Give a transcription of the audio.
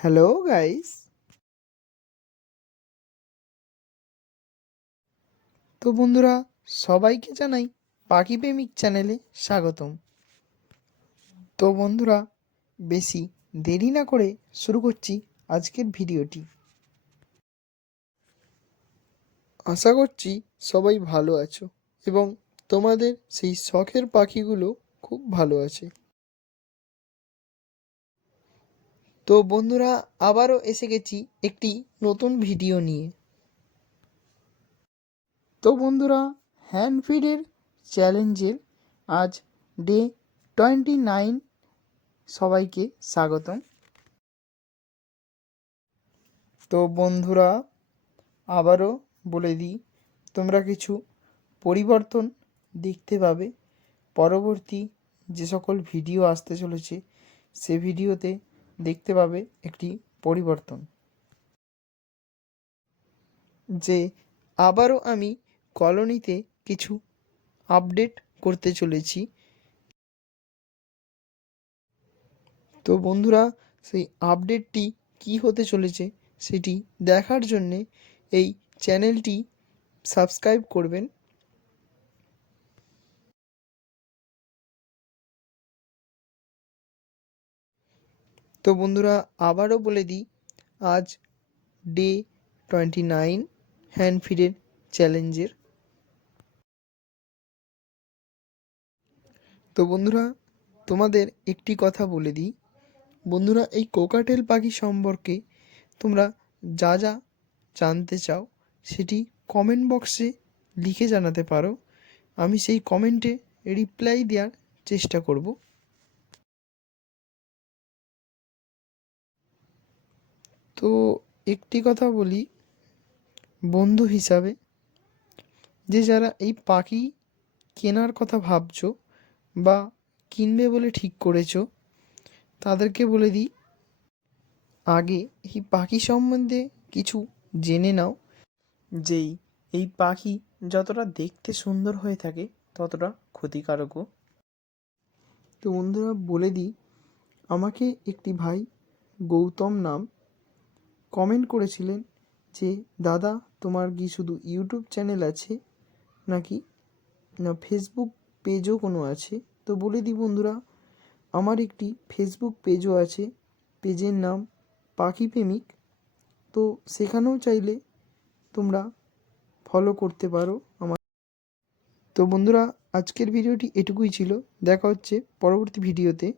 Hello guys. তো বন্ধুরা, সবাইকে জানাই পাখি প্রেমিক চ্যানেলে স্বাগতম। তো বন্ধুরা, বেশি দেরি না করে শুরু করছি আজকের ভিডিওটি। আশা করছি সবাই ভালো আছো এবং তোমাদের সেই শখের পাখিগুলো খুব ভালো আছে। তো বন্ধুরা, আবারও এসে গেছি একটি নতুন ভিডিও নিয়ে। তো বন্ধুরা, হ্যান্ড ফিডের চ্যালেঞ্জের আজ ডে 29। সবাইকে স্বাগতম। তো বন্ধুরা, আবারও বলে দিই, তোমরা কিছু পরিবর্তন দেখতে পাবে পরবর্তী যে সকল ভিডিও আসতে চলেছে সে ভিডিওতে দেখতে পাবে একটি পরিবর্তন, যে আবারও আমি কলোনিতে কিছু আপডেট করতে চলেছি। তো বন্ধুরা, সেই আপডেটটি কী হতে চলেছে সেটি দেখার জন্যে এই চ্যানেলটি সাবস্ক্রাইব করবেন। তো বন্ধুরা, আবারও বলে দিই, আজ ডে 29 হ্যান্ড ফিডের চ্যালেঞ্জের। তো বন্ধুরা, তোমাদের একটি কথা বলে দিই, বন্ধুরা, এই কোকাটেল পাখি সম্পর্কে তোমরা যা যা জানতে চাও সেটি কমেন্ট বক্সে লিখে জানাতে পারো। আমি সেই কমেন্টে রিপ্লাই দেওয়ার চেষ্টা করব। তো একটি কথা বলি, বন্ধু হিসাবে, যে যারা এই পাখি কেনার কথা ভাবছো বা কিনবে বলে ঠিক করেছো, তাদেরকে বলে দিই, আগে এই পাখি সম্বন্ধে কিছু জেনে নাও। যেই এই পাখি যতটা দেখতে সুন্দর হয়ে থাকে ততটা ক্ষতিকারকও। তো বন্ধুরা, বলে দিই, আমাকে একটি ভাই, গৌতম নাম, কমেন্ট করেছিলেন যে দাদা, তোমার কি শুধু ইউটিউব চ্যানেল আছে নাকি না ফেসবুক পেজও কোনো আছে? তো বলে দিই বন্ধুরা, আমার একটি ফেসবুক পেজও আছে। পেজের নাম পাখি প্রেমিক। তো সেখানেও চাইলে তোমরা ফলো করতে পারো আমার। তো বন্ধুরা, আজকের ভিডিওটি এটুকুই ছিল। দেখা হচ্ছে পরবর্তী ভিডিওতে।